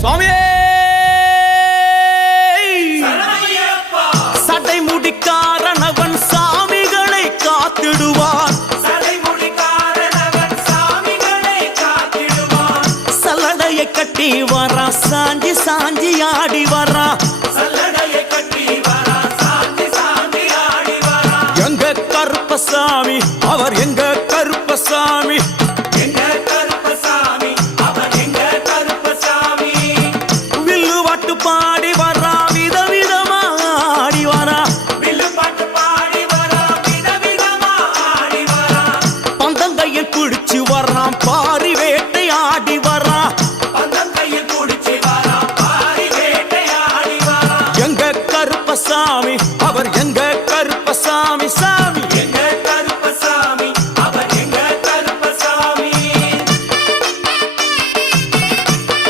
சுவாமியே! சடை முடிக்காரனவன் சாமிகளை காத்திடுவான். சல்லடையை கட்டி வரா சாஞ்சி சாஞ்சி ஆடி வரா. எங்க கருப்பசாமி அவர் எங்க பாடி வர்றா வித விதமா ஆடி வரா. வில்லுப்பாட்டு பாடி வரா வித விதமா ஆடி வரா. பந்தங்கையில் குடிச்சு வர்றான் பாரி வேட்டை ஆடி வரா. பந்தங்கையில் குடிச்சு வரா பாரி வேட்டை ஆடி வரா. எங்க கருப்பசாமி அவர் எங்க கருப்பசாமி சாமி. எங்க